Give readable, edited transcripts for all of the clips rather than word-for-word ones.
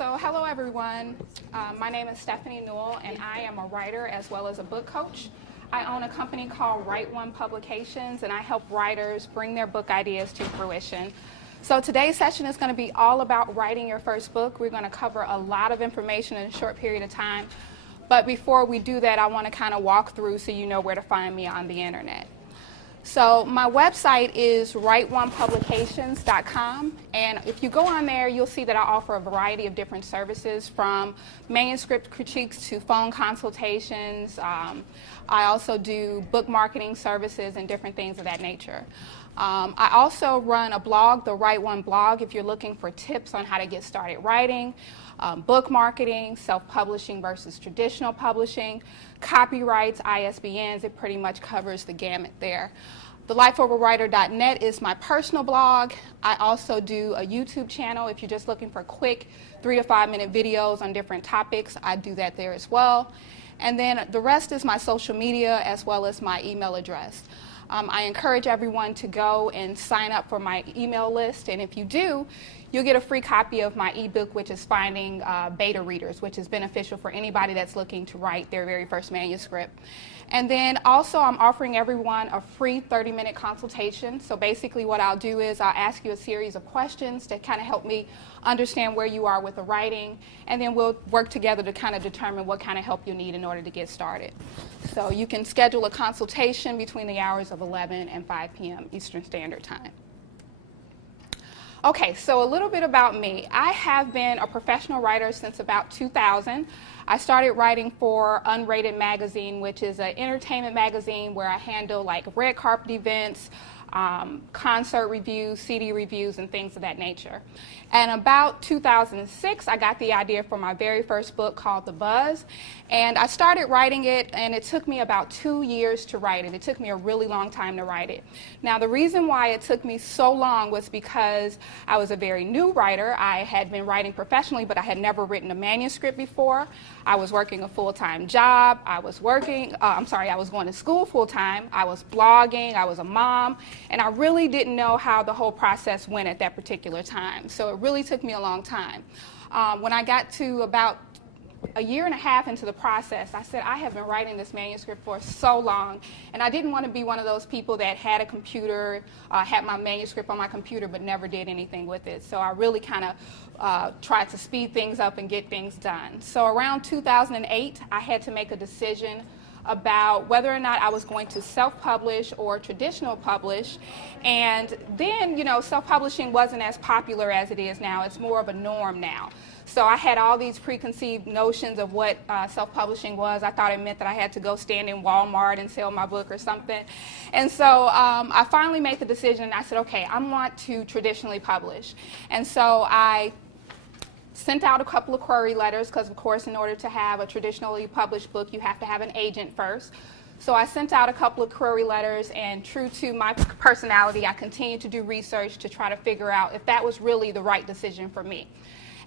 So hello everyone, my name is Stefanie Newell and I am a writer as well as a book coach. I own a company called Write One Publications and I help writers bring their book ideas to fruition. So today's session is going to be all about writing your first book. We're going to cover a lot of information in a short period of time. But before we do that, I want to kind of walk through so you know where to find me on the internet. So my website is writeonepublications.com, and if you go on there, you'll see that I offer a variety of different services, from manuscript critiques to phone consultations. I also do book marketing services and different things of that nature. I also run a blog, the Write One blog, if you're looking for tips on how to get started writing, book marketing, self-publishing versus traditional publishing, copyrights, ISBNs. It pretty much covers the gamut there. TheLifeOfAWriter.net is my personal blog. I also do a YouTube channel. If you're just looking for quick 3 to 5 minute videos on different topics, I do that there as well. And then the rest is my social media as well as my email address. I encourage everyone to go and sign up for my email list, and if you do, you'll get a free copy of my ebook, which is Finding Beta Readers, which is beneficial for anybody that's looking to write their very first manuscript. And then also I'm offering everyone a free 30-minute consultation. So basically what I'll do is I'll ask you a series of questions to kind of help me understand where you are with the writing, and then we'll work together to kind of determine what kind of help you need in order to get started. So you can schedule a consultation between the hours of 11 and 5 p.m. Eastern Standard Time. Okay, so a little bit about me. I have been a professional writer since about 2000. I started writing for Unrated magazine, which is an entertainment magazine where I handle like red carpet events, concert reviews, CD reviews, and things of that nature. And about 2006, I got the idea for my very first book called The Buzz, and I started writing it, and it took me about 2 years to write it. It took me a really long time to write it. Now, the reason why it took me so long was because I was a very new writer. I had been writing professionally, but I had never written a manuscript before. I was working a full-time job. I was going to school full-time. I was blogging. I was a mom. And I really didn't know how the whole process went at that particular time. So it really took me a long time. When I got to about a year and a half into the process, I said, I have been writing this manuscript for so long, and I didn't want to be one of those people that had a computer, had my manuscript on my computer, but never did anything with it. So I really kind of tried to speed things up and get things done. So around 2008, I had to make a decision about whether or not I was going to self-publish or traditional publish. And then, you know, self-publishing wasn't as popular as it is now. It's more of a norm now. So I had all these preconceived notions of what self-publishing was. I thought it meant that I had to go stand in Walmart and sell my book or something. And so I finally made the decision, and I said, okay, I want to traditionally publish. And so I sent out a couple of query letters because, of course, in order to have a traditionally published book, you have to have an agent first. So I sent out a couple of query letters, and true to my personality, I continued to do research to try to figure out if that was really the right decision for me.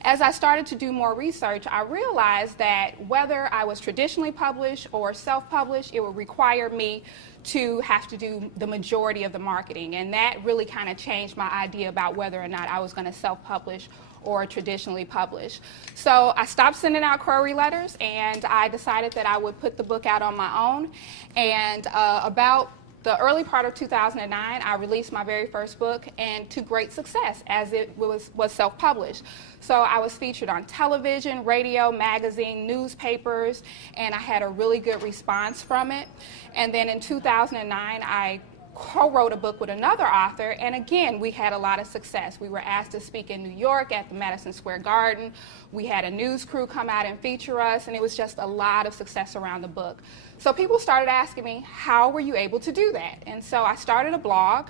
As I started to do more research, I realized that whether I was traditionally published or self-published, it would require me to have to do the majority of the marketing, and that really kind of changed my idea about whether or not I was going to self-publish or traditionally publish. So I stopped sending out query letters, and I decided that I would put the book out on my own. And about the early part of 2009, I released my very first book, and to great success, as it was self-published. So I was featured on television, radio, magazine, newspapers, and I had a really good response from it. And then in 2009, I co-wrote a book with another author, and again, we had a lot of success. We were asked to speak in New York at the Madison Square Garden. We had a news crew come out and feature us, and it was just a lot of success around the book. So people started asking me, how were you able to do that? And so I started a blog,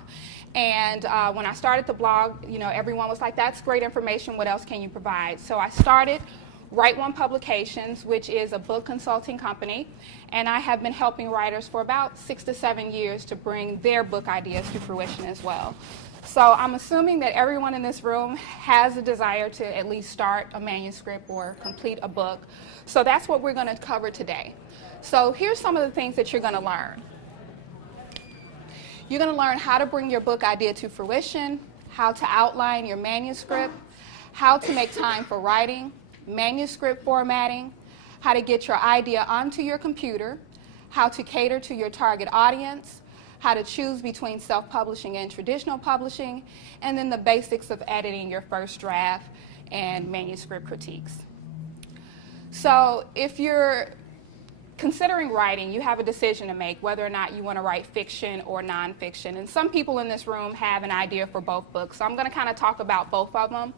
and when I started the blog, you know, everyone was like, that's great information, what else can you provide? So I started Write One Publications, which is a book consulting company, and I have been helping writers for about 6 to 7 years to bring their book ideas to fruition as well. So I'm assuming that everyone in this room has a desire to at least start a manuscript or complete a book. So that's what we're going to cover today. So here's some of the things that you're going to learn. You're going to learn how to bring your book idea to fruition, how to outline your manuscript, how to make time for writing, manuscript formatting, how to get your idea onto your computer, how to cater to your target audience, how to choose between self-publishing and traditional publishing, and then the basics of editing your first draft and manuscript critiques. So if you're considering writing, you have a decision to make whether or not you want to write fiction or nonfiction. And some people in this room have an idea for both books. So I'm going to kind of talk about both of them.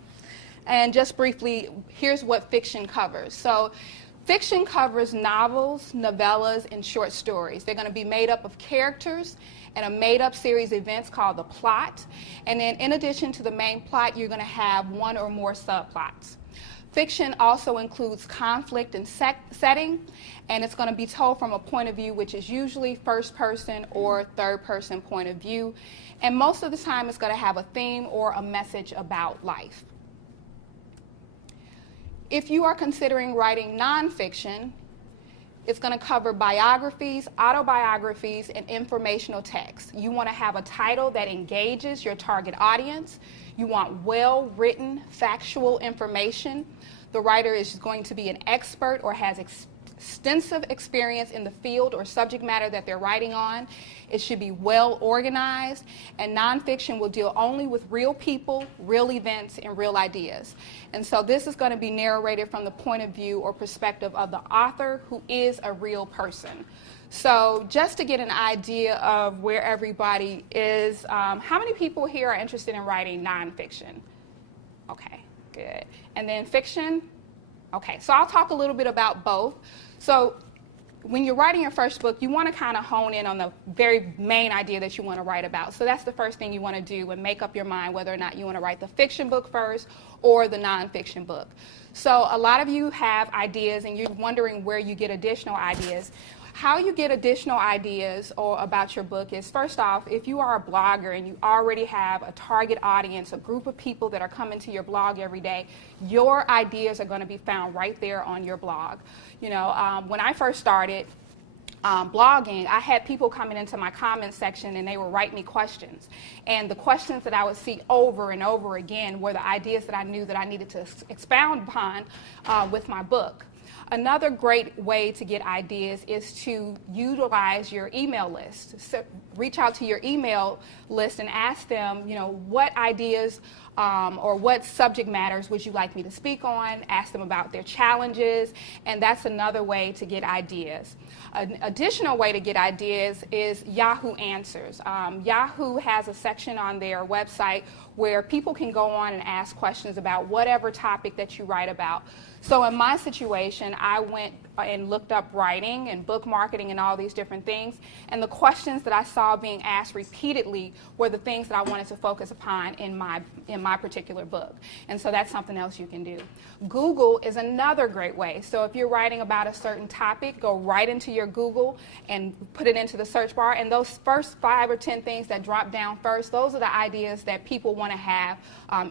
And just briefly, here's what fiction covers. So fiction covers novels, novellas, and short stories. They're going to be made up of characters and a made-up series of events called the plot. And then in addition to the main plot, you're going to have one or more subplots. Fiction also includes conflict and setting, and it's going to be told from a point of view which is usually first-person or third-person point of view. And most of the time, it's going to have a theme or a message about life. If you are considering writing nonfiction, it's going to cover biographies, autobiographies, and informational text. You want to have a title that engages your target audience. You want well-written, factual information. The writer is going to be an expert or has extensive experience in the field or subject matter that they're writing on. It should be well organized, and nonfiction will deal only with real people, real events, and real ideas. And so this is going to be narrated from the point of view or perspective of the author, who is a real person. So just to get an idea of where everybody is, how many people here are interested in writing nonfiction? Okay, good. And then fiction? Okay, so I'll talk a little bit about both. So when you're writing your first book, you want to kind of hone in on the very main idea that you want to write about. So that's the first thing you want to do, and make up your mind whether or not you want to write the fiction book first or the nonfiction book. So a lot of you have ideas, and you're wondering where you get additional ideas. How you get additional ideas or about your book is, first off, if you are a blogger and you already have a target audience, a group of people that are coming to your blog every day, your ideas are going to be found right there on your blog. You know, when I first started blogging, I had people coming into my comments section and they would write me questions. And the questions that I would see over and over again were the ideas that I knew that I needed to expound upon with my book. Another great way to get ideas is to utilize your email list. So reach out to your email list and ask them, you know, what ideas or what subject matters would you like me to speak on? Ask them about their challenges, and that's another way to get ideas. An additional way to get ideas is Yahoo Answers. Yahoo has a section on their website where people can go on and ask questions about whatever topic that you write about. So in my situation, I went and looked up writing and book marketing and all these different things, and the questions that I saw being asked repeatedly were the things that I wanted to focus upon in my particular book. And so that's something else you can do. Google is another great way. So if you're writing about a certain topic, go right into your Google and put it into the search bar, and those first 5 or 10 things that drop down first, those are the ideas that people want to have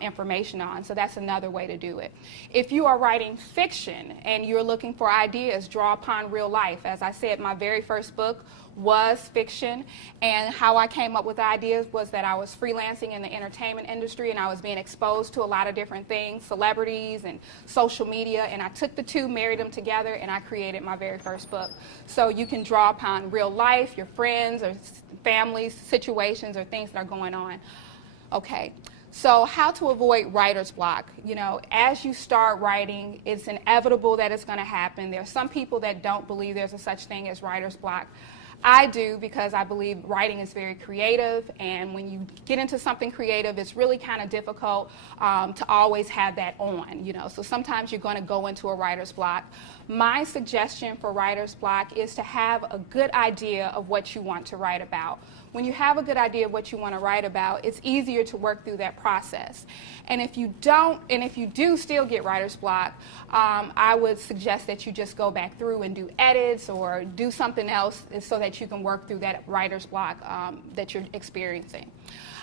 information on. So that's another way to do it. If you are writing fiction and you're looking for ideas, draw upon real life. As I said, my very first book was fiction, and how I came up with ideas was that I was freelancing in the entertainment industry, and I was being exposed to a lot of different things, celebrities and social media, and I took the two, married them together, and I created my very first book. So you can draw upon real life, your friends or families, situations, or things that are going on. Okay. So how to avoid writer's block? You know, as you start writing, it's inevitable that it's going to happen. There are some people that don't believe there's a such thing as writer's block. I do, because I believe writing is very creative, and when you get into something creative, it's really kind of difficult to always have that on, you know. So sometimes you're going to go into a writer's block. My suggestion for writer's block is to have a good idea of what you want to write about. When you have a good idea of what you want to write about, it's easier to work through that process. And if you don't, and if you do still get writer's block, I would suggest that you just go back through and do edits or do something else so that you can work through that writer's block that you're experiencing.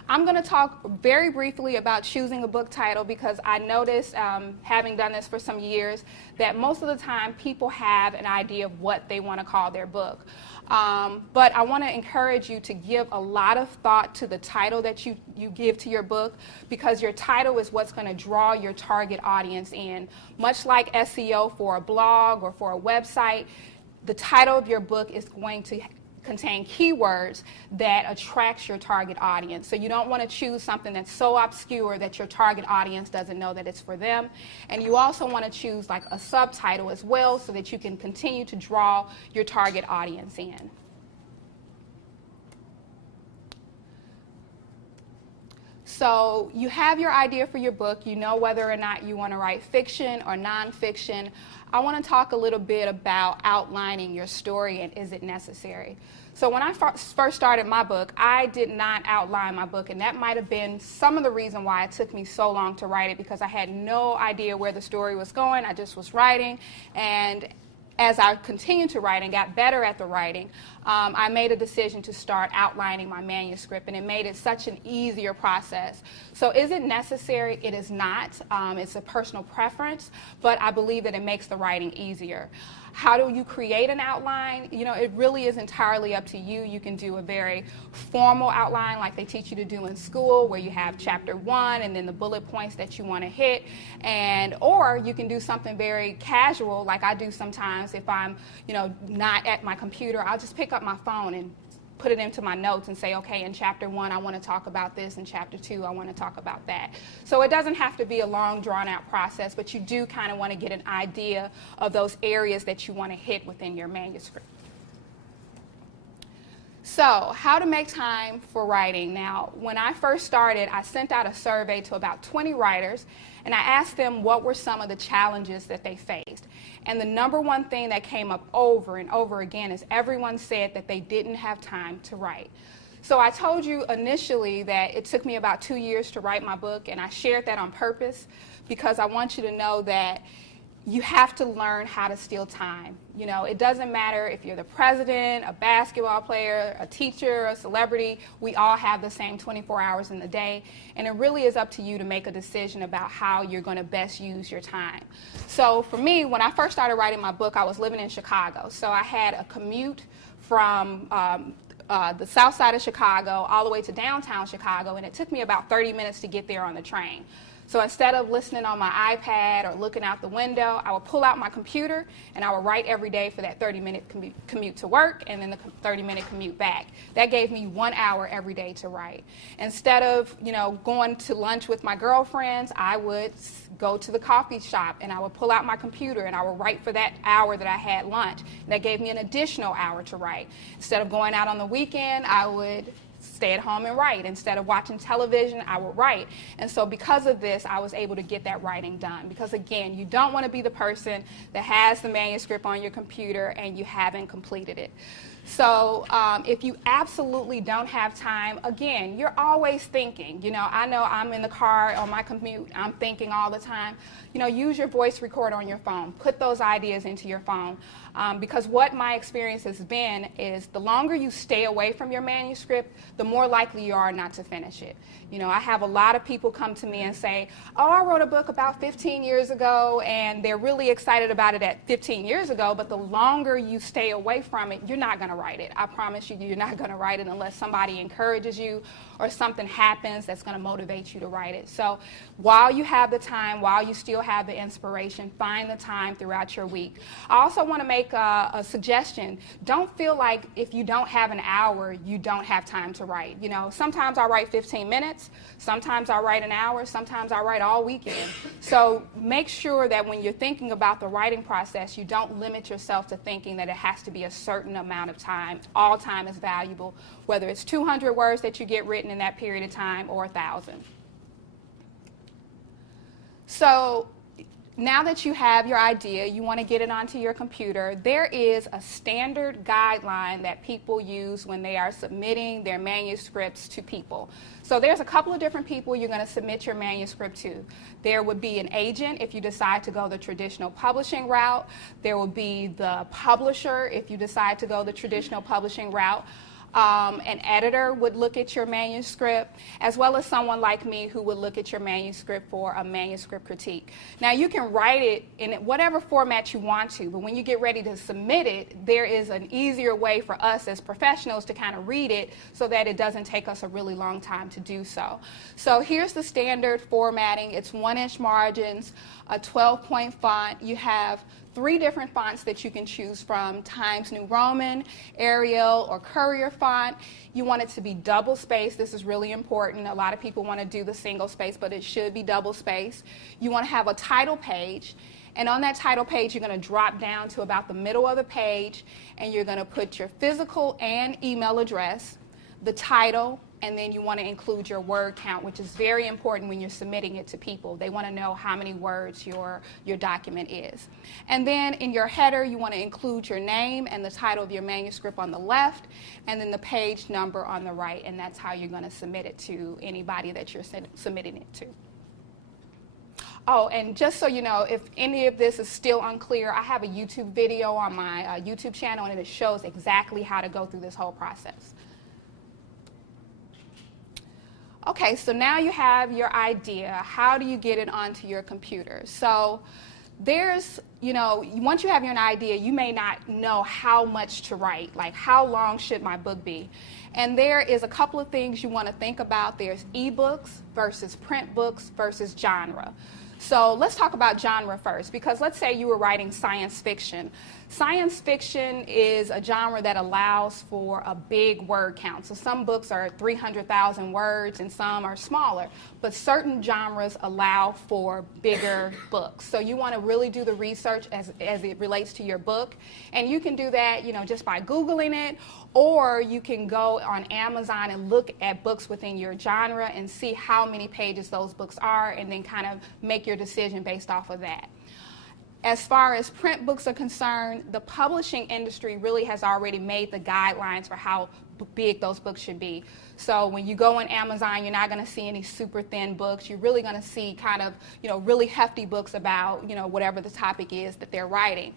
I'm going to talk very briefly about choosing a book title because I noticed, having done this for some years, that most of the time people have an idea of what they want to call their book. But I want to encourage you to give a lot of thought to the title that you give to your book, because your title is what's going to draw your target audience in. Much like SEO for a blog or for a website, the title of your book is going to contain keywords that attracts your target audience. So you don't want to choose something that's so obscure that your target audience doesn't know that it's for them. And you also want to choose like a subtitle as well so that you can continue to draw your target audience in. So you have your idea for your book. You know whether or not you want to write fiction or nonfiction. I want to talk a little bit about outlining your story and is it necessary. So when I first started my book, I did not outline my book, and that might have been some of the reason why it took me so long to write it, because I had no idea where the story was going. I just was writing, and as I continued to write and got better at the writing, I made a decision to start outlining my manuscript, and it made it such an easier process. So is it necessary? It is not. It's a personal preference, but I believe that it makes the writing easier. How do you create an outline? You know, it really is entirely up to you. You can do a very formal outline like they teach you to do in school, where you have chapter 1 and then the bullet points that you want to hit, or you can do something very casual like I do sometimes. If I'm, not at my computer, I'll just pick up my phone and put it into my notes and say, okay, in chapter 1 I want to talk about this, in chapter 2 I want to talk about that. So it doesn't have to be a long drawn out process, but you do kind of want to get an idea of those areas that you want to hit within your manuscript. So how to make time for writing. Now, when I first started, I sent out a survey to about 20 writers, and I asked them what were some of the challenges that they faced. And the number one thing that came up over and over again is everyone said that they didn't have time to write. So I told you initially that it took me about 2 years to write my book, and I shared that on purpose because I want you to know that you have to learn how to steal time. It doesn't matter if you're the president, a basketball player, a teacher, a celebrity. We all have the same 24 hours in the day, and it really is up to you to make a decision about how you're going to best use your time. So for me, when I first started writing my book, I was living in Chicago. So I had a commute from the south side of Chicago all the way to downtown Chicago, and it took me about 30 minutes to get there on the train. So instead of listening on my iPad or looking out the window, I would pull out my computer and I would write every day for that 30-minute commute to work and then the 30-minute commute back. That gave me 1 hour every day to write. Instead of, going to lunch with my girlfriends, I would go to the coffee shop and I would pull out my computer and I would write for that hour that I had lunch. That gave me an additional hour to write. Instead of going out on the weekend, I would stay at home and write. Instead of watching television, I would write. And so because of this, I was able to get that writing done. Because again, you don't want to be the person that has the manuscript on your computer and you haven't completed it. So if you absolutely don't have time, again, you're always thinking. I know I'm in the car on my commute, I'm thinking all the time. Use your voice recorder on your phone. Put those ideas into your phone. Because what my experience has been is the longer you stay away from your manuscript, the more likely you are not to finish it. I have a lot of people come to me and say, oh, I wrote a book about 15 years ago, and they're really excited about it at 15 years ago, but the longer you stay away from it, you're not going to write it. I promise you, you're not going to write it unless somebody encourages you or something happens that's going to motivate you to write it. So while you have the time, while you still have the inspiration, find the time throughout your week. I also want to make a suggestion. Don't feel like if you don't have an hour, you don't have time to write. Sometimes I write 15 minutes, sometimes I write an hour, sometimes I write all weekend. So make sure that when you're thinking about the writing process, you don't limit yourself to thinking that it has to be a certain amount of time. All time is valuable, whether it's 200 words that you get written in that period of time or 1,000. So now that you have your idea, you want to get it onto your computer, there is a standard guideline that people use when they are submitting their manuscripts to people. So there's a couple of different people you're going to submit your manuscript to. There would be an agent if you decide to go the traditional publishing route. There will be the publisher if you decide to go the traditional publishing route. An editor would look at your manuscript, as well as someone like me who would look at your manuscript for a manuscript critique. Now, you can write it in whatever format you want to, but when you get ready to submit it, there is an easier way for us as professionals to kind of read it so that it doesn't take us a really long time to do so. So here's the standard formatting. It's 1-inch margins, a 12-point font. You have 3 different fonts that you can choose from: Times New Roman, Arial, or Courier font. You want it to be double spaced. This is really important. A lot of people want to do the single space, but it should be double spaced. You want to have a title page, and on that title page, you're going to drop down to about the middle of the page, and you're going to put your physical and email address, the title, and then you want to include your word count, which is very important when you're submitting it to people. They want to know how many words your document is. And then in your header, you want to include your name and the title of your manuscript on the left, and then the page number on the right, and that's how you're going to submit it to anybody that you're submitting it to. Oh, and just so you know, if any of this is still unclear, I have a YouTube video on my YouTube channel, and it shows exactly how to go through this whole process. Okay, so now you have your idea. How do you get it onto your computer? So there's, once you have your idea, you may not know how much to write, like how long should my book be? And there is a couple of things you want to think about. There's ebooks versus print books versus genre. So let's talk about genre first, because let's say you were writing science fiction. Science fiction is a genre that allows for a big word count. So some books are 300,000 words and some are smaller, but certain genres allow for bigger books. So you want to really do the research as it relates to your book, and you can do that, just by Googling it, or you can go on Amazon and look at books within your genre and see how many pages those books are, and then kind of make your decision based off of that. As far as print books are concerned, the publishing industry really has already made the guidelines for how big those books should be. So when you go on Amazon, you're not going to see any super thin books. You're really going to see kind of, really hefty books about, whatever the topic is that they're writing.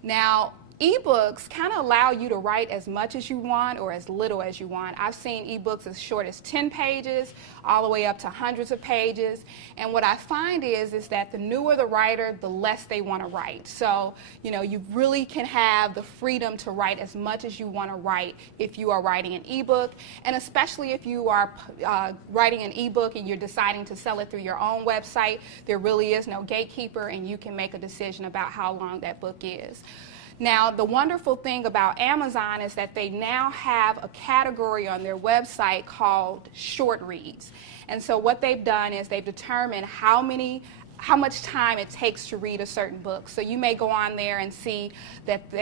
Now, ebooks kind of allow you to write as much as you want or as little as you want. I've seen ebooks as short as 10 pages all the way up to hundreds of pages. And what I find is that the newer the writer, the less they want to write. So, you really can have the freedom to write as much as you want to write if you are writing an ebook. And especially if you are writing an ebook and you're deciding to sell it through your own website, there really is no gatekeeper, and you can make a decision about how long that book is. Now, the wonderful thing about Amazon is that they now have a category on their website called short reads. And so what they've done is they've determined how much time it takes to read a certain book. So you may go on there and see that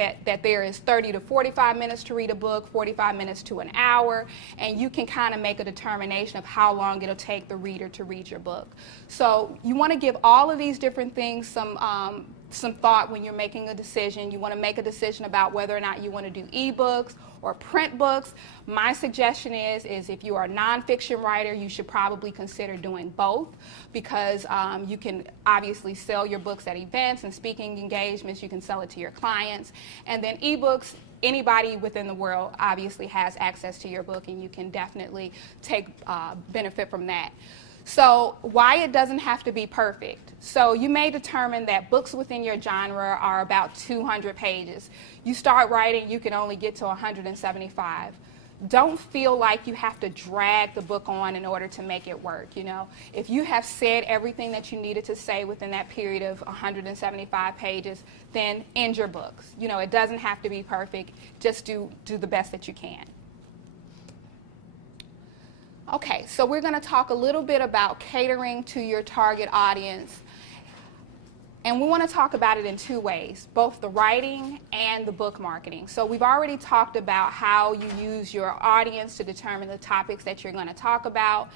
there is 30 to 45 minutes to read a book, 45 minutes to an hour, and you can kind of make a determination of how long it'll take the reader to read your book. So you want to give all of these different things some thought when you're making a decision. You want to make a decision about whether or not you want to do ebooks or print books. My suggestion is if you are a nonfiction writer, you should probably consider doing both, because you can obviously sell your books at events and speaking engagements. You can sell it to your clients. And then ebooks, anybody within the world obviously has access to your book, and you can definitely take benefit from that. So why it doesn't have to be perfect. So you may determine that books within your genre are about 200 pages. You start writing, you can only get to 175. Don't feel like you have to drag the book on in order to make it work. If you have said everything that you needed to say within that period of 175 pages, then end your books. It doesn't have to be perfect. Just do the best that you can. Okay, so we're going to talk a little bit about catering to your target audience. And we want to talk about it in 2 ways, both the writing and the book marketing. So we've already talked about how you use your audience to determine the topics that you're going to talk about.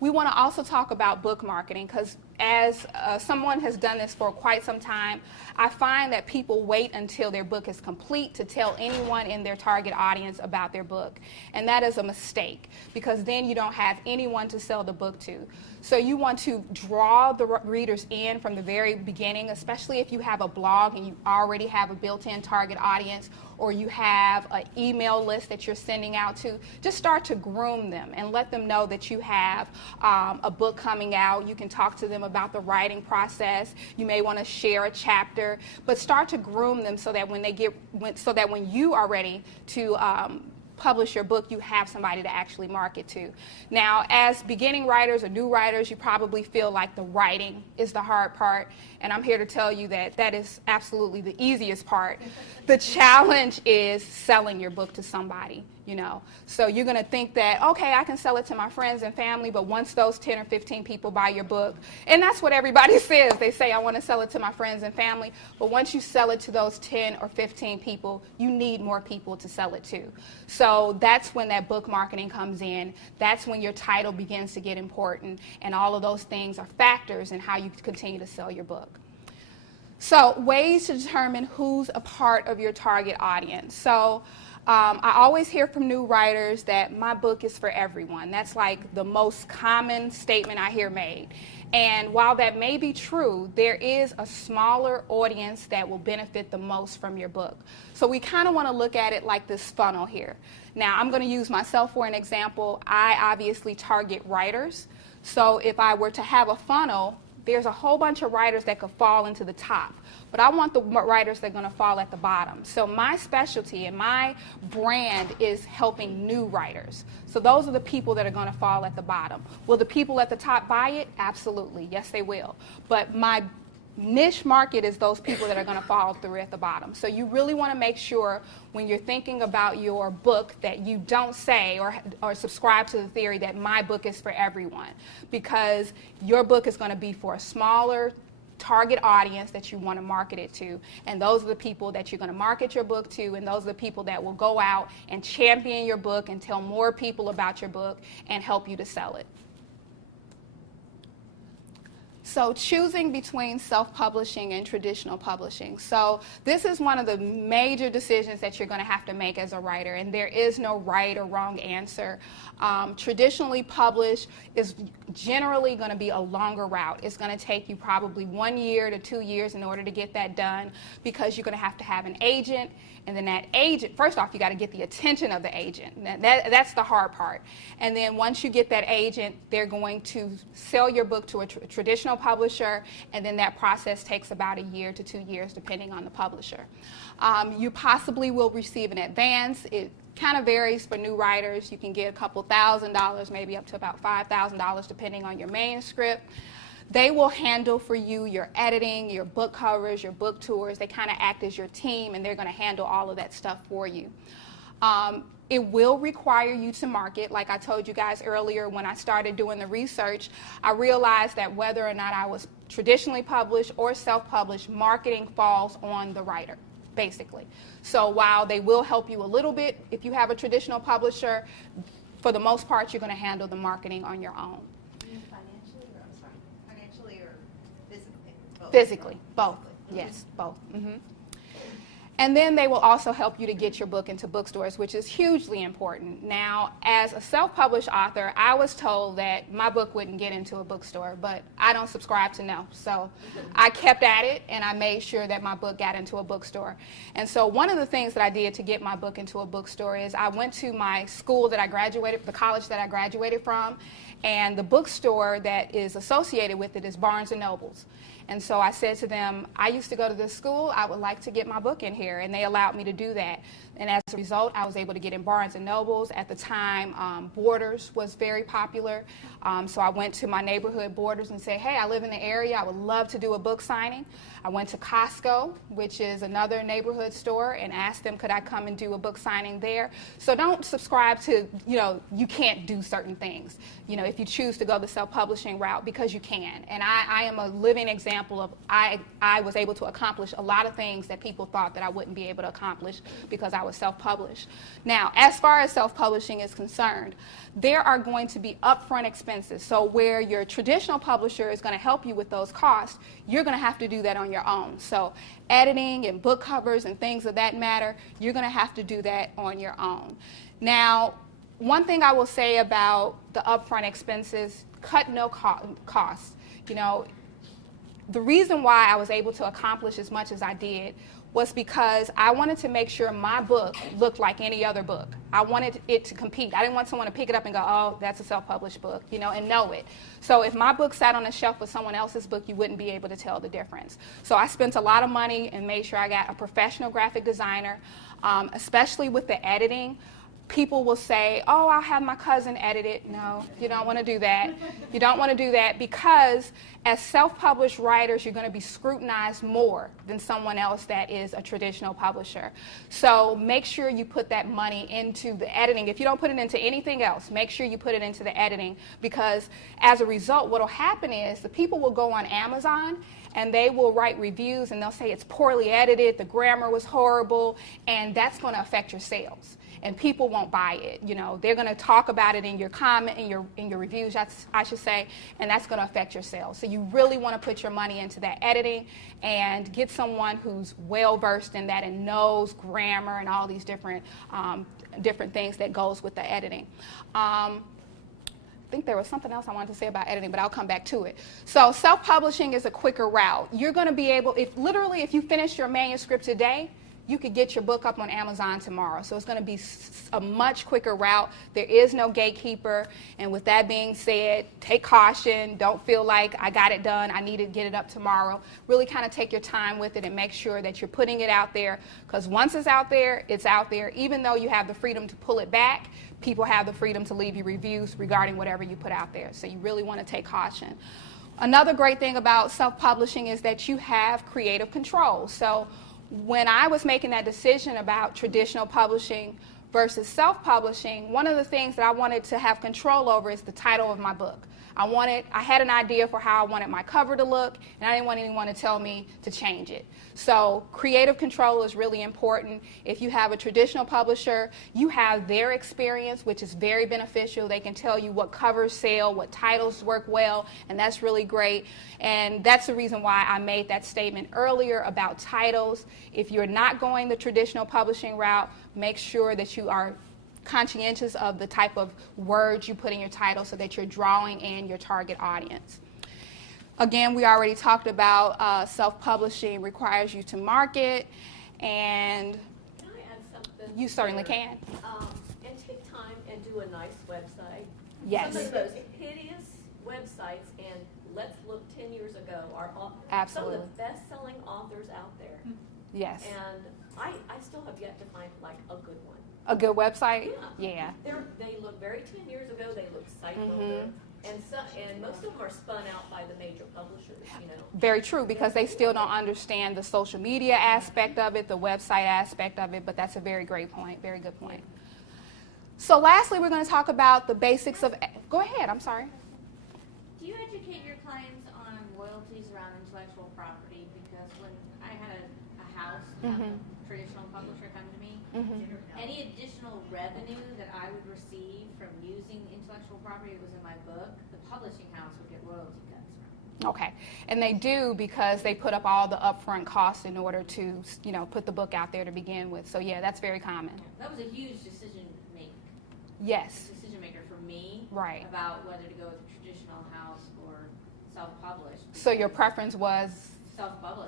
We want to also talk about book marketing, because as someone has done this for quite some time, I find that people wait until their book is complete to tell anyone in their target audience about their book. And that is a mistake, because then you don't have anyone to sell the book to. So you want to draw the readers in from the very beginning, especially if you have a blog and you already have a built-in target audience, or you have an email list that you're sending out to, just start to groom them and let them know that you have a book coming out. You can talk to them about the writing process. You may want to share a chapter, but start to groom them so that when you are ready to publish your book, you have somebody to actually market to. Now, as beginning writers or new writers, you probably feel like the writing is the hard part, and I'm here to tell you that that is absolutely the easiest part. The challenge is selling your book to somebody, you know. So you're going to think that, okay, I can sell it to my friends and family, but once those 10 or 15 people buy your book, and that's what everybody says, they say, I want to sell it to my friends and family, but once you sell it to those 10 or 15 people, you need more people to sell it to. So that's when that book marketing comes in. That's when your title begins to get important, and all of those things are factors in how you continue to sell your book. So ways to determine who's a part of your target audience. So I always hear from new writers that my book is for everyone. That's like the most common statement I hear made. And while that may be true, there is a smaller audience that will benefit the most from your book. So we kind of want to look at it like this funnel here. Now, I'm going to use myself for an example. I obviously target writers. So if I were to have a funnel, there's a whole bunch of writers that could fall into the top, but I want the writers that are going to fall at the bottom. So my specialty and my brand is helping new writers. So those are the people that are going to fall at the bottom. Will the people at the top buy it? Absolutely. Yes, they will. But my niche market is those people that are going to fall through at the bottom. So you really want to make sure when you're thinking about your book that you don't say or subscribe to the theory that my book is for everyone, because your book is going to be for a smaller target audience that you want to market it to, and those are the people that you're going to market your book to, and those are the people that will go out and champion your book and tell more people about your book and help you to sell it. So choosing between self-publishing and traditional publishing. So this is one of the major decisions that you're going to have to make as a writer, and there is no right or wrong answer. Traditionally published is generally going to be a longer route. It's going to take you probably 1 year to 2 years in order to get that done, because you're going to have an agent, and then that agent, first off, you got to get the attention of the agent. That's the hard part. And then once you get that agent, they're going to sell your book to a traditional publisher, and then that process takes about 1 year to 2 years depending on the publisher. You possibly will receive an advance. It kind of varies for new writers. You can get a couple $1,000s, maybe up to about $5,000 depending on your manuscript. They will handle for you your editing, your book covers, your book tours. They kind of act as your team, and they're going to handle all of that stuff for you. It will require you to market. Like I told you guys earlier, when I started doing the research, I realized that whether or not I was traditionally published or self-published, marketing falls on the writer, basically. So while they will help you a little bit if you have a traditional publisher, for the most part, you're going to handle the marketing on your own. Financially or physically? Both. Physically, both. Yes, both. Mm-hmm. And then they will also help you to get your book into bookstores, which is hugely important. Now, as a self-published author, I was told that my book wouldn't get into a bookstore, but I don't subscribe to no. So I kept at it, and I made sure that my book got into a bookstore. And so one of the things that I did to get my book into a bookstore is I went to my school that I graduated, the college that I graduated from, and the bookstore that is associated with it is Barnes & Noble's. And so I said to them, I used to go to this school, I would like to get my book in here, and they allowed me to do that. And as a result, I was able to get in Barnes & Noble's. At the time, Borders was very popular, so I went to my neighborhood Borders and said, hey, I live in the area, I would love to do a book signing. I went to Costco, which is another neighborhood store, and asked them, could I come and do a book signing there? So don't subscribe to, you can't do certain things, if you choose to go the self-publishing route, because you can. And I am a living example of I was able to accomplish a lot of things that people thought that I wouldn't be able to accomplish because I was self-published. Now, as far as self-publishing is concerned, there are going to be upfront expenses. So where your traditional publisher is going to help you with those costs, you're going to have to do that on your own. So editing and book covers and things of that matter, you're going to have to do that on your own. Now, one thing I will say about the upfront expenses, cut no costs. The reason why I was able to accomplish as much as I did was because I wanted to make sure my book looked like any other book. I wanted it to compete. I didn't want someone to pick it up and go, oh, that's a self-published book, you know, and know it. So if my book sat on a shelf with someone else's book, you wouldn't be able to tell the difference. So I spent a lot of money and made sure I got a professional graphic designer, especially with the editing. People will say, oh, I'll have my cousin edit it. No, you don't want to do that. You don't want to do that because as self-published writers, you're going to be scrutinized more than someone else that is a traditional publisher. So make sure you put that money into the editing. If you don't put it into anything else, make sure you put it into the editing, because as a result, what will happen is the people will go on Amazon and they will write reviews and they'll say it's poorly edited, the grammar was horrible, and that's going to affect your sales. And people won't buy it. You know, they're going to talk about it in your comment, in your reviews, I should say, and that's going to affect your sales. So you really want to put your money into that editing and get someone who's well versed in that and knows grammar and all these different things that goes with the editing. I think there was something else I wanted to say about editing, but I'll come back to it. So self-publishing is a quicker route. You're going to be able, if you finish your manuscript today, you could get your book up on Amazon tomorrow. So it's going to be a much quicker route. There is no gatekeeper. And with that being said, take caution. Don't feel like I got it done, I need to get it up tomorrow. Really kind of take your time with it and make sure that you're putting it out there, because once it's out there, it's out there. Even though you have the freedom to pull it back, people have the freedom to leave you reviews regarding whatever you put out there. So you really want to take caution. Another great thing about self-publishing is that you have creative control. So when I was making that decision about traditional publishing versus self-publishing, one of the things that I wanted to have control over is the title of my book. I had an idea for how I wanted my cover to look, and I didn't want anyone to tell me to change it. So creative control is really important. If you have a traditional publisher, you have their experience, which is very beneficial. They can tell you what covers sell, what titles work well, and that's really great. And that's the reason why I made that statement earlier about titles. If you're not going the traditional publishing route, make sure that you are conscientious of the type of words you put in your title so that you're drawing in your target audience. Again, we already talked about self-publishing requires you to market, and can I add something? You certainly can. And take time and do a nice website. Yes. Some of those hideous websites, and let's look 10 years ago, are Absolutely. some of the best-selling authors out there. Yes. And I still have yet to find like a good one. A good website? Yeah. They look very 10 years ago. They look site builder, and most of them are spun out by the major publishers. You know. Very true, because they still don't understand the social media aspect of it, the website aspect of it, but that's a very great point, very good point. So lastly, we're going to talk about the basics of, go ahead, I'm sorry. Do you educate your clients on royalties around intellectual property? Because when I had a house, a traditional publisher come to me, any additional revenue that I would receive from using intellectual property that was in my book, the publishing house would get royalty cuts from. Okay, and they do because they put up all the upfront costs in order to, put the book out there to begin with. So yeah, that's very common. That was a huge decision maker for me. Right. About whether to go with a traditional house or self-published. So your preference was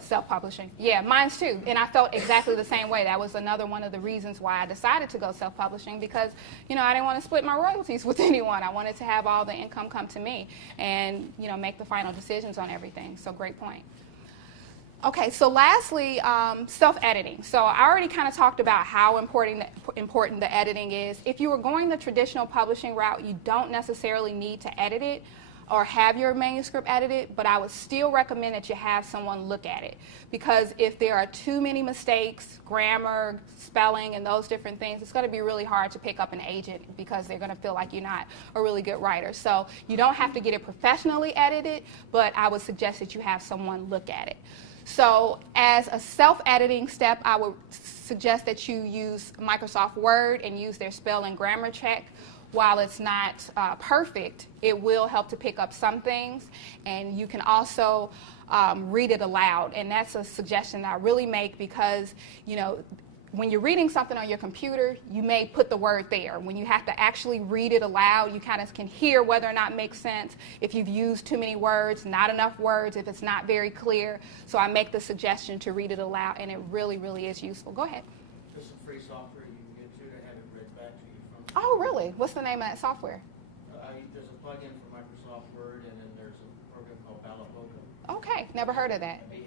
self-publishing. Yeah, mine's too. And I felt exactly the same way. That was another one of the reasons why I decided to go self-publishing, because, I didn't want to split my royalties with anyone. I wanted to have all the income come to me and, make the final decisions on everything. So great point. Okay, so lastly, self-editing. So I already kind of talked about how important the editing is. If you were going the traditional publishing route, you don't necessarily need to edit it or have your manuscript edited, but I would still recommend that you have someone look at it, because if there are too many mistakes, grammar, spelling, and those different things, it's going to be really hard to pick up an agent, because they're going to feel like you're not a really good writer. So you don't have to get it professionally edited, but I would suggest that you have someone look at it. So as a self-editing step, I would suggest that you use Microsoft Word and use their spell and grammar check. While it's not perfect, it will help to pick up some things, and you can also read it aloud. And that's a suggestion that I really make, because, when you're reading something on your computer, you may put the word there. When you have to actually read it aloud, you kind of can hear whether or not it makes sense. If you've used too many words, not enough words, if it's not very clear. So I make the suggestion to read it aloud, and it really, really is useful. Go ahead. There's some free software you can get to have it read back to you from. Oh, really? What's the name of that software? There's a plugin for Microsoft Word, and then there's a program called Balaboka. Okay, never heard of that. Balaboka.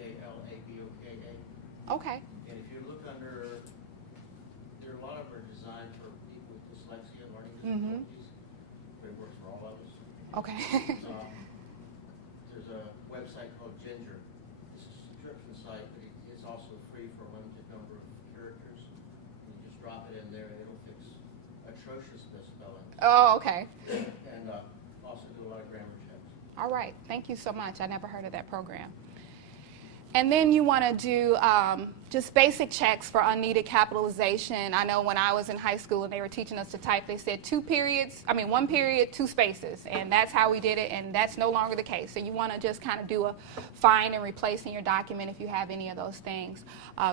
Okay. And if you look under, there are a lot of them are designed for people with dyslexia, learning disabilities, but it works for all of us. Okay. There's a website called Ginger. It's a subscription site, but it's also free for a limited number of characters. You just drop it in there, and it'll fix atrocious misspelling. Oh, okay. And also do a lot of grammar checks. All right. Thank you so much. I never heard of that program. And then you want to do just basic checks for unneeded capitalization. I know when I was in high school and they were teaching us to type, they said 1 period, 2 spaces. And that's how we did it, and that's no longer the case. So you want to just kind of do a find and replace in your document if you have any of those things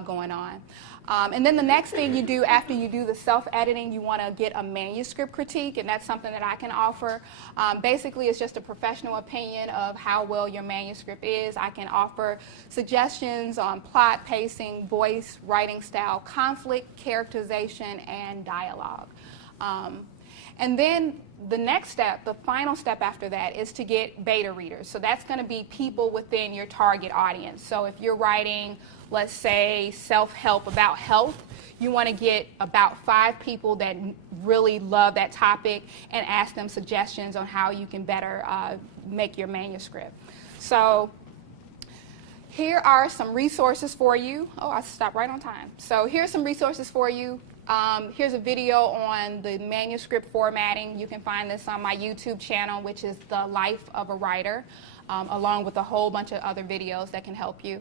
going on. And then the next thing you do after you do the self-editing, you want to get a manuscript critique, and that's something that I can offer. Basically, it's just a professional opinion of how well your manuscript is. I can offer suggestions on plot, pacing, voice, writing style, conflict, characterization, and dialogue. And then the next step, the final step after that, is to get beta readers. So that's going to be people within your target audience. So if you're writing, let's say, self-help about health, you want to get about 5 people that really love that topic and ask them suggestions on how you can better make your manuscript. So here are some resources for you. Oh, I stopped right on time. So here's some resources for you. Here's a video on the manuscript formatting. You can find this on my YouTube channel, which is The Life of a Writer, along with a whole bunch of other videos that can help you.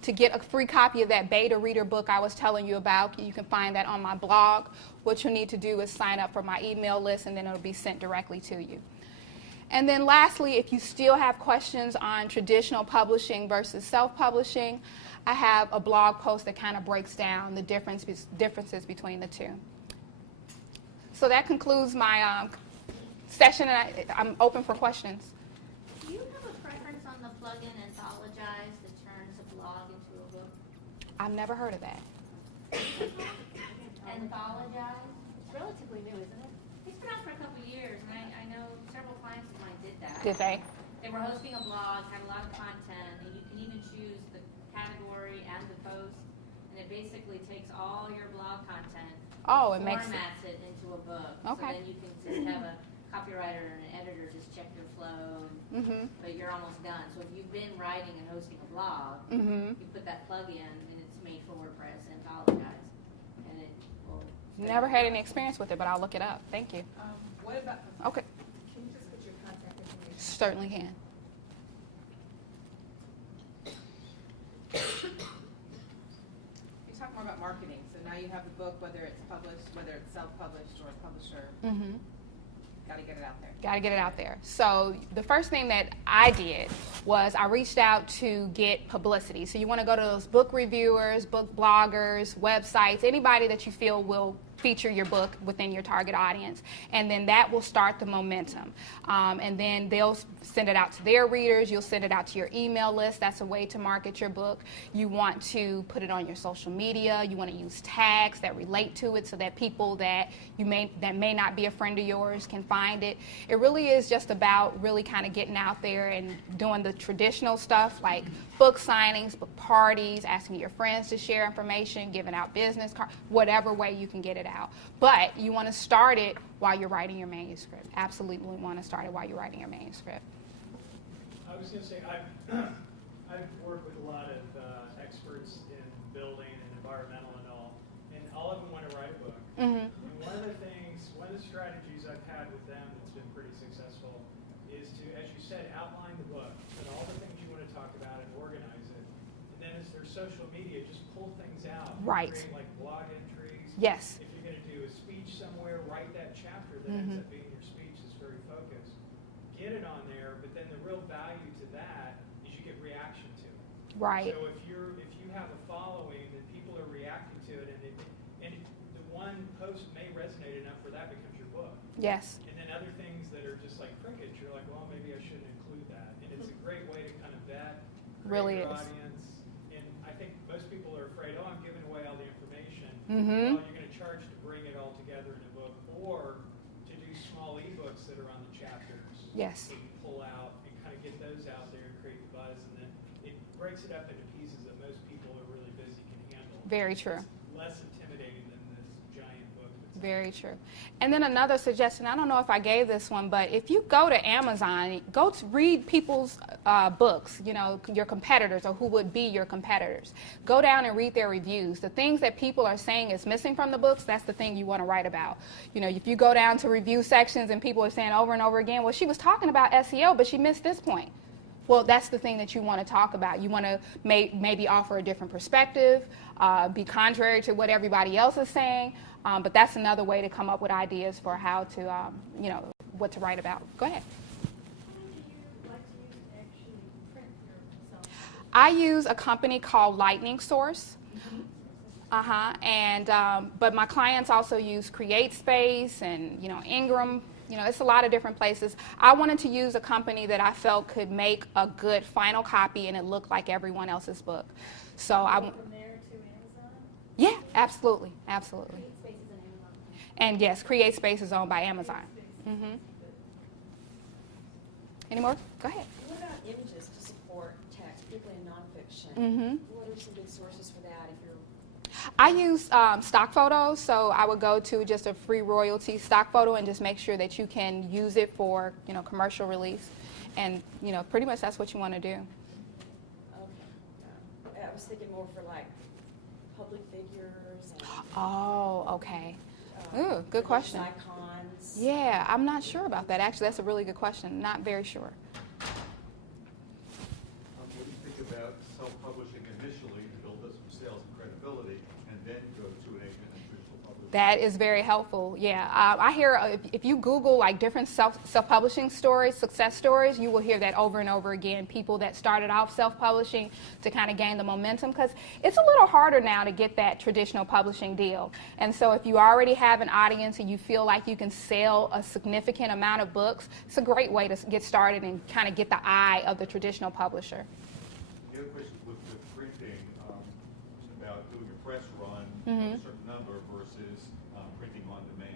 To get a free copy of that beta reader book I was telling you about, you can find that on my blog. What you need to do is sign up for my email list, and then it'll be sent directly to you. And then lastly, if you still have questions on traditional publishing versus self-publishing, I have a blog post that kind of breaks down the differences between the two. So that concludes my session, and I'm open for questions. Do you have a preference on the plugin Anthologize that turns a blog into a book? I've never heard of that. Anthologize? It's relatively new, isn't it? It's been out for a couple of years, and I know several clients of mine did that. Did they? They were hosting a blog, had a lot of content, and you can even choose the category and the post, and it basically takes all your blog content, Oh, it makes it. formats it into a book. Okay. So then you can just have a copywriter and an editor just check your flow, but you're almost done. So if you've been writing and hosting a blog, you put that plug in, and it's made for WordPress and Anthologize, and it will. Never had any experience with it, but I'll look it up. Thank you. What about, Okay, can you just put your contact information? certainly can. You talk more about marketing, so now you have the book, whether it's published, whether it's self-published or a publisher, got to get it out there. Got to get it out there. So the first thing that I did was I reached out to get publicity. So you want to go to those book reviewers, book bloggers, websites, anybody that you feel will feature your book within your target audience, and then that will start the momentum. And then they'll send it out to their readers. You'll send it out to your email list. That's a way to market your book. You want to put it on your social media. You want to use tags that relate to it so that people that may not be a friend of yours can find it. It really is just about really kind of getting out there and doing the traditional stuff like book signings, book parties, asking your friends to share information, giving out business cards, whatever way you can get it out. But you want to start it while you're writing your manuscript. Absolutely want to start it while you're writing your manuscript. I was going to say, I've worked with a lot of experts in building and environmental and all of them want to write a book. And one of the strategies I've had with them that's been pretty successful is to, as you said, outline the book and all the things you want to talk about and organize it. And then as their social media, just pull things out. Right. Create like blog entries. Yes. If you're going to do a speech somewhere, write that chapter that ends up being your speech that's very focused. Get it on there, but then the real value to that is you get reaction to it. Right. So if you have a following and people are reacting to it, one post may resonate enough where that becomes your book. Yes. And then other things that are just like crickets, you're like, well, maybe I shouldn't include that. And it's a great way to kind of vet Really your is. audience. And I think most people are afraid, oh, I'm giving away all the information. Mm-hmm. Well, you're going to charge to bring it all together in a book, or to do small ebooks that are on the chapters. Yes. So you pull out and kind of get those out there and create the buzz, and then it breaks it up into pieces that most people who are really busy can handle. Very true. It's less intimidating than this giant book. Very true. And then another suggestion, I don't know if I gave this one, but if you go to Amazon, go to read people's books, you know, your competitors or who would be your competitors. Go down and read their reviews. The things that people are saying is missing from the books, that's the thing you want to write about. You know, if you go down to review sections and people are saying over and over again, well, she was talking about SEO, but she missed this point. Well, that's the thing that you want to talk about. You want to maybe offer a different perspective, be contrary to what everybody else is saying, but that's another way to come up with ideas for how to, you know, what to write about. Go ahead. I use a company called Lightning Source. And but my clients also use CreateSpace and, you know, Ingram. You know, it's a lot of different places. I wanted to use a company that I felt could make a good final copy and it looked like everyone else's book. So I From there to Amazon? yeah, absolutely, absolutely. CreateSpace is an Amazon. And yes, CreateSpace is owned by Amazon. Any more? Go ahead. What about images to support text, particularly in nonfiction? Mm-hmm. What are some good sources for that if you're I use stock photos, so I would go to just a free royalty stock photo and just make sure that you can use it for, you know, commercial release, and you know, pretty much that's what you want to do. okay? I was thinking more for like public figures and Oh, okay. Ooh, good religious question. icons. Yeah, I'm not sure about that. Actually, that's a really good question. Not very sure. What do you think about self-publishing initially to build up some sales and credibility, and then go to an agent and traditional publishing? That is very helpful. Yeah, I hear if you Google like different self-publishing stories, success stories, you will hear that over and over again. People that started off self-publishing to kind of gain the momentum, because it's a little harder now to get that traditional publishing deal. And so if you already have an audience and you feel like you can sell a significant amount of books, it's a great way to get started and kind of get the eye of the traditional publisher. The other question with printing, just about doing a press run of a certain number versus printing on demand.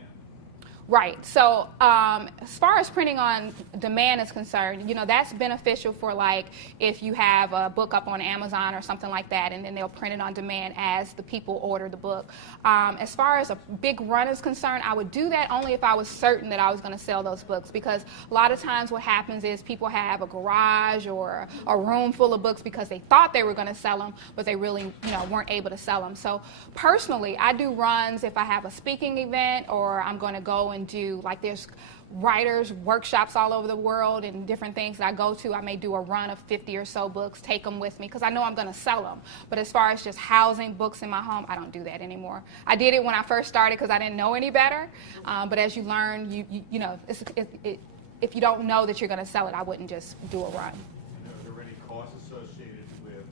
Right. So as far as printing on demand is concerned, you know, that's beneficial for like if you have a book up on Amazon or something like that, and then they'll print it on demand as the people order the book. As far as a big run is concerned, I would do that only if I was certain that I was going to sell those books, because a lot of times what happens is people have a garage or a room full of books because they thought they were going to sell them, but they really, you know, weren't able to sell them. So personally, I do runs if I have a speaking event or I'm going to go and do, like there's writers workshops all over the world and different things that I go to. I may do a run of 50 or so books, take them with me because I know I'm going to sell them. But as far as just housing books in my home, I don't do that anymore. I did it when I first started because I didn't know any better. But as you learn, you know, if you don't know that you're going to sell it, I wouldn't just do a run. And are there any costs associated with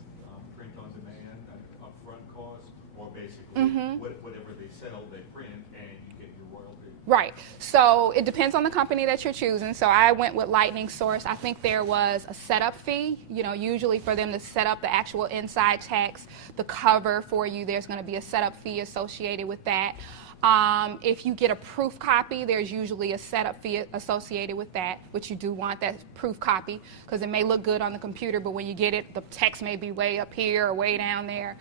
print on demand, upfront costs, or basically whatever they sell, they print, and you get your royalty? Right. So it depends on the company that you're choosing. So I went with Lightning Source. I think there was a setup fee, you know, usually for them to set up the actual inside text, the cover for you, there's going to be a setup fee associated with that. If you get a proof copy, there's usually a setup fee associated with that, which you do want that proof copy because it may look good on the computer, but when you get it, the text may be way up here or way down there.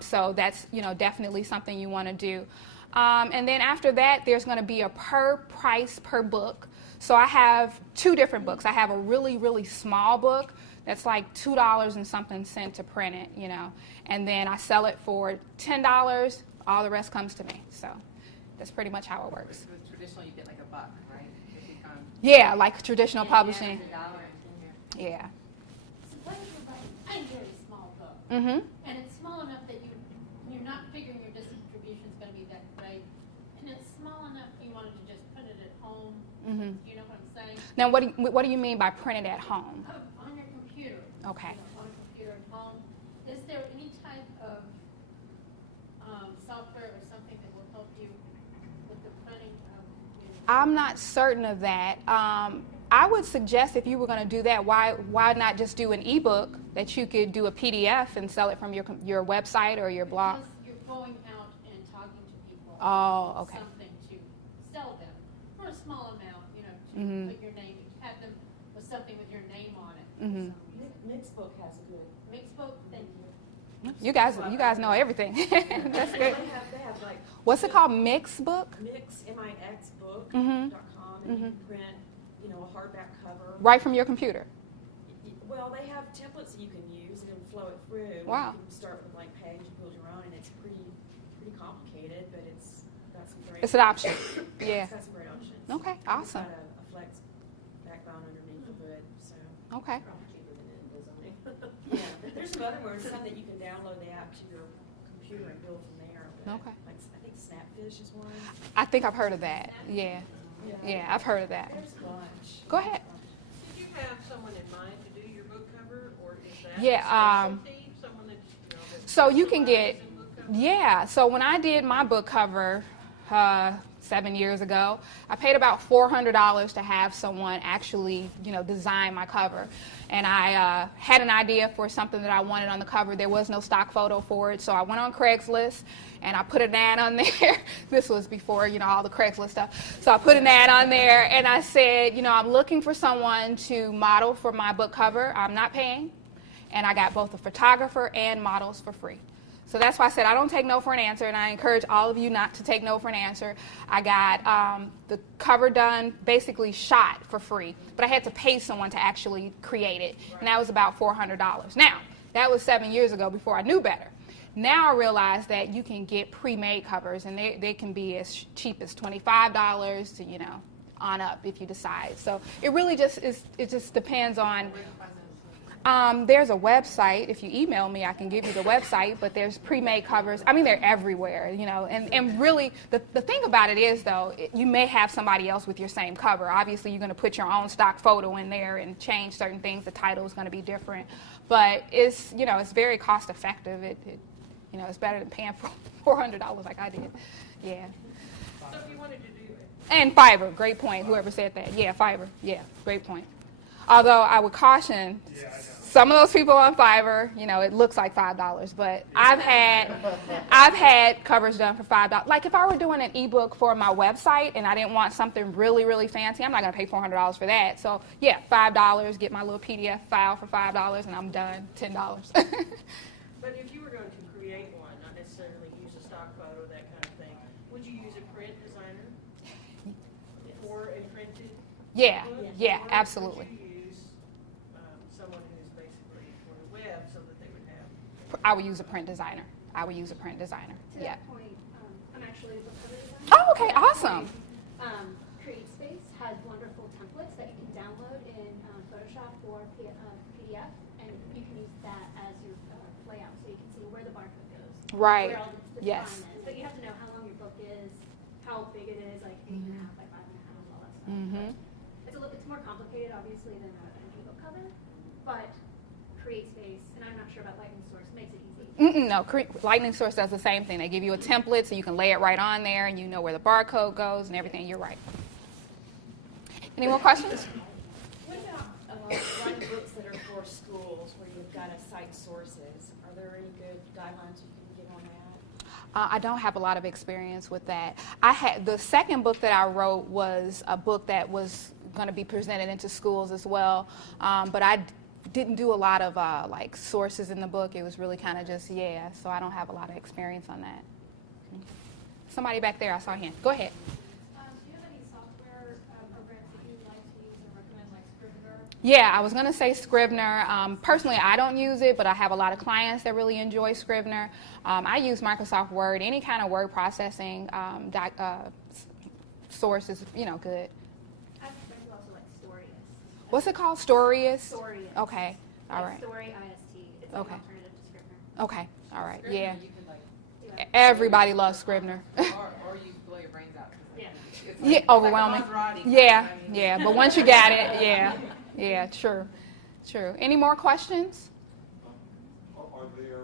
So that's, you know, definitely something you want to do. And then after that, there's going to be a price per book. So I have two different books. I have a really, really small book that's like $2 and something cent to print it, you know. And then I sell it for $10. All the rest comes to me. So that's pretty much how it works. With traditional, you get like $1, right? Yeah, like traditional publishing. Yeah. Suppose you're writing a very small book, Mm-hmm. and it's small enough that you're not figuring your distribution is going to be that great, and it's small enough you wanted to just put it at home. Mm-hmm. You know what I'm saying? Now, what do you mean by printed at home? On your computer. Okay. You know, on a computer at home. Is there any type of software or something that will help you with the printing of your I'm not certain of that. I would suggest if you were going to do that, why not just do an ebook that you could do a PDF and sell it from your website or your blog? Because you're going out and talking to people. Oh, with okay. Something to sell them for a small amount, you know, to Mhm. put your name, have them with something with your name on it. Mhm. Mixbook has a good. Mixbook, thank you. You guys know everything. That's good. They have like. What's it called? Mixbook? Mixbook.com, Mhm. and you can print, you know, a hardback cover. Right from your computer. Well, they have templates that you can use and then flow it through. Wow. You can start with a blank page and build your own, and it's pretty complicated, but it's got some great. It's an option. Yeah. It's got some great options. Okay, And awesome. It's got a flex backbone underneath the hood, so. Okay. Probably cheaper than Amazon. Yeah, there's some other ones, some that you can download the app to your computer and build from there. But Okay. Like, I think Snapfish is one. I think I've heard of that. Yeah. Yeah, I've heard of that. There's a bunch. Go ahead. Did you have someone in mind to do your book cover, or is that Yeah, a specialty? Someone that, you know, that So you can get, specializes in book cover? yeah. So when I did my book cover 7 years ago, I paid about $400 to have someone actually, you know, design my cover. And I had an idea for something that I wanted on the cover. There was no stock photo for it, so I went on Craigslist and I put an ad on there. This was before, you know, all the Craigslist stuff. So I put an ad on there and I said, you know, I'm looking for someone to model for my book cover. I'm not paying. And I got both a photographer and models for free. So that's why I said I don't take no for an answer, and I encourage all of you not to take no for an answer. I got the cover done, basically shot for free, but I had to pay someone to actually create it, and that was about $400. Now, that was 7 years ago before I knew better. Now I realize that you can get pre-made covers, and they can be as cheap as $25 to, you know, on up if you decide. So it really just depends on. There's a website. If you email me, I can give you the website, but there's pre-made covers. I mean, they're everywhere, you know, and really the thing about it is, though, you may have somebody else with your same cover. Obviously, you're going to put your own stock photo in there and change certain things. The title is going to be different, but it's, you know, it's very cost effective. You know, it's better than paying for $400 like I did. Yeah. So if you wanted to do it, And Fiverr, great point. Whoever said that. Yeah, Fiverr. Yeah, great point. Although I would caution some of those people on Fiverr, you know, it looks like $5, but I've had covers done for $5. Like if I were doing an ebook for my website and I didn't want something really, really fancy, I'm not going to pay $400 for that. So yeah, $5, get my little PDF file for $5, and I'm done. $10. but if you were going to create one, not necessarily use a stock photo, that kind of thing, would you use a print designer for a printed Yeah, book? yeah, Or absolutely. Would you use someone who's basically for the web so that they would have? I would use a print designer. To Yeah. that point, I'm actually a book cover designer. Oh, okay, awesome. CreateSpace has wonderful templates that you can download in Photoshop or PDF, and you can use that as your layout, so you can see where the barcode goes, Right. where all the Yes. design is. But you have to know how long your book is, how big it is, like 8.5 by 5.5, all that stuff. Mhm. It's more complicated, obviously, than an ebook cover, but CreateSpace, and I'm not sure about Lightning Source, makes it easy. No, Lightning Source does the same thing. They give you a template so you can lay it right on there and you know where the barcode goes and everything. You're right. Any more questions? What about writing books that are for schools where you've got to cite sources? Are there any good guidelines you can give on that? I don't have a lot of experience with that. The second book that I wrote was a book that was going to be presented into schools as well, but I didn't do a lot of like sources in the book. It was really kind of just, so I don't have a lot of experience on that. Somebody back there, I saw a hand. Go ahead. Do you have any software programs that you like to use and recommend, like Scrivener? Yeah, I was going to say Scrivener. Personally, I don't use it, but I have a lot of clients that really enjoy Scrivener. I use Microsoft Word. Any kind of word processing source is, you know, good. I have friends who also like Storyist. What's it called? Storyist? Storyist. Okay. All Like right. Story IST. It's like Okay. an alternative to Scrivener. Okay. All right. Scrivener, Yeah. You can like, Yeah. Everybody loves Scrivener. or you blow your brains out. 'Cause, like, Yeah. it's Yeah, it's like overwhelming. a Maserati, Yeah, I mean. yeah. But once you got it, yeah, true. Any more questions? Are there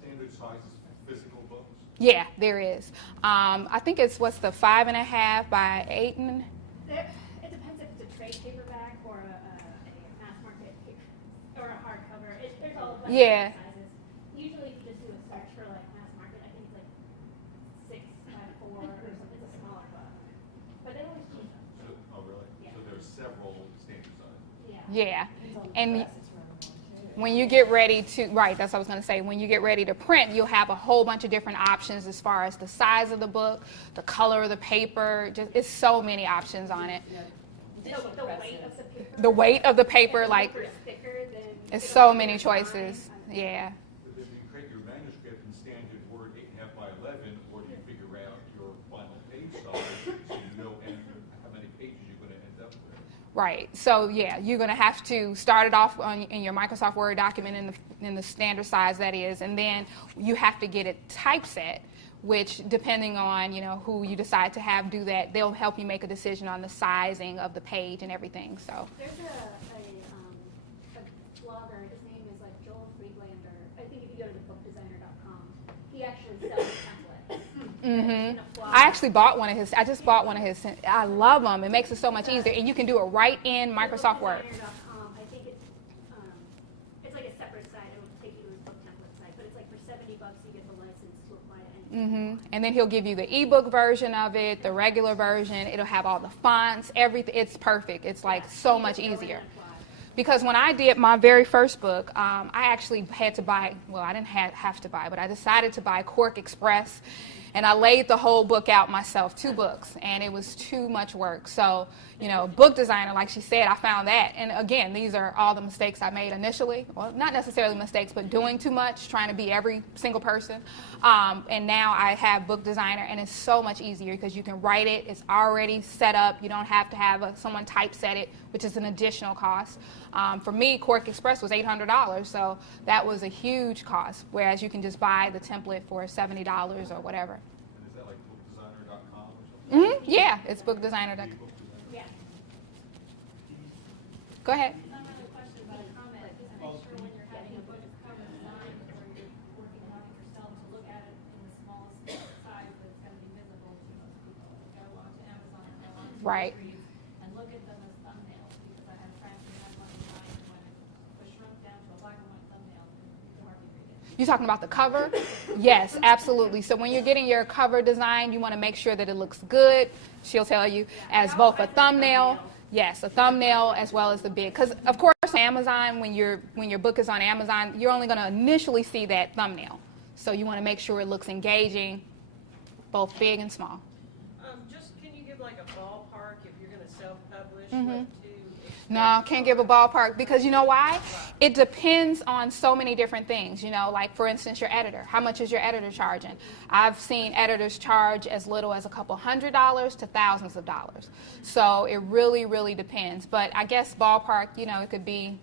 standard sizes for physical books? Yeah, there is. I think it's what's the 5.5 by 8 and. It depends if it's a trade paperback or a mass market or a hardcover. There's all a bunch Yeah. of sizes. Usually, if you just do a search for like mass market, I think it's like 6 by 4 or something. It's a smaller book, but they always change them. Oh, really? Yeah. So there's several standard sizes. Yeah. Yeah, and when you get ready to, right, that's what I was going to say, when you get ready to print, you'll have a whole bunch of different options as far as the size of the book, the color of the paper, just, it's so many options on it. The weight of the paper. The weight of the paper, If the like, paper is thicker, then it's it'll so be many different choices, design. yeah. If you create your manuscript in standard Word 8.5 by 11, or do you figure out your final page size so you know how many pages you're going to end up with? Right. So yeah, you're going to have to start it off in your Microsoft Word document in the standard size that is, and then you have to get it typeset, which depending on who you decide to have do that, they'll help you make a decision on the sizing of the page and everything. So There's a blogger, his name is like Joel Friedlander. I think if you go to thebookdesigner.com, he actually sells templates. in a blog. I actually bought one of his. I just bought one of his. I love them. It makes it so much easier, and you can do it right in Microsoft Word. Thebookdesigner.com, I think it's like a separate site. It will take you to his book template site, but it's like for $70 you get the license to apply to anything. And then he'll give you the ebook version of it, the regular version. It'll have all the fonts, everything. It's perfect. It's like so much easier. Because when I did my very first book, I actually had to buy, well, I didn't have to buy, but I decided to buy Quark Express, and I laid the whole book out myself, 2 books, and it was too much work. So, book designer, like she said, I found that. And again, these are all the mistakes I made initially. Well, not necessarily mistakes, but doing too much, trying to be every single person. And now I have book designer, and it's so much easier because you can write it. It's already set up. You don't have to have someone typeset it, which is an additional cost. For me, Quark Express was $800, so that was a huge cost, whereas you can just buy the template for $70 or whatever. And is that like bookdesigner.com or something? Yeah, it's bookdesigner.com. Yeah. Go ahead. Not another question, but a comment. Just make sure when you're having a book cover design or you're working on it yourself to look at it in the smallest size that's going to be visible to most people. Go onto Amazon, go onto Right. Goodreads, and look at them as thumbnails, because I had friends who had one design and when it was shrunk down to a black and white thumbnail, you could hardly read it. You talking about the cover? Yes, absolutely. So when you're getting your cover design, you want to make sure that it looks good. She'll tell you as both a thumbnail. Yes, a thumbnail as well as the big. Because of course, on Amazon, when your book is on Amazon, you're only going to initially see that thumbnail. So you want to make sure it looks engaging, both big and small. Just, can you give like a ballpark if you're gonna self-publish, Mhm. what to No, can't give a ballpark because you know why? It depends on so many different things. Like for instance, your editor. How much is your editor charging? I've seen editors charge as little as a couple $100s to thousands of dollars. So it really, really depends. But I guess ballpark, it could be.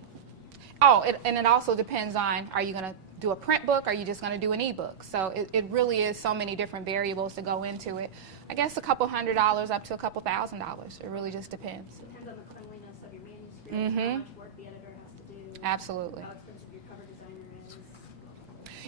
And it also depends on, are you going to do a print book? Or are you just going to do an ebook? So it really is so many different variables to go into it. I guess a couple $100s up to a couple $1,000s. It really just depends. Depends on the cleanliness of your manuscript, Mhm. how much work the editor has to do, Absolutely. how expensive your cover designer is.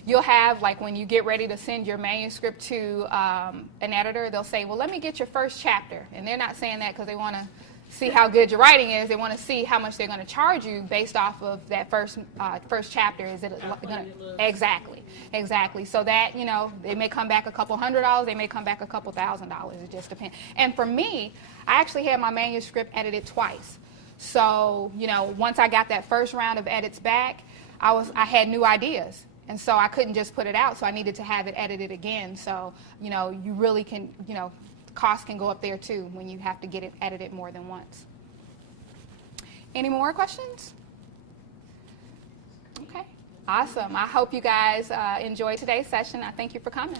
You'll have, like when you get ready to send your manuscript to an editor, they'll say, well, let me get your first chapter. And they're not saying that because they want to see how good your writing is. They want to see how much they're going to charge you based off of that first chapter. Is it going to? Exactly. So that, it may come back a couple $100s. They may come back a couple $1,000s. It just depends. And for me, I actually had my manuscript edited twice. So, once I got that first round of edits back, I had new ideas. And so I couldn't just put it out, so I needed to have it edited again. So, you really can, cost can go up there too when you have to get it edited more than once. Any more questions? Okay, awesome. I hope you guys enjoyed today's session. I thank you for coming.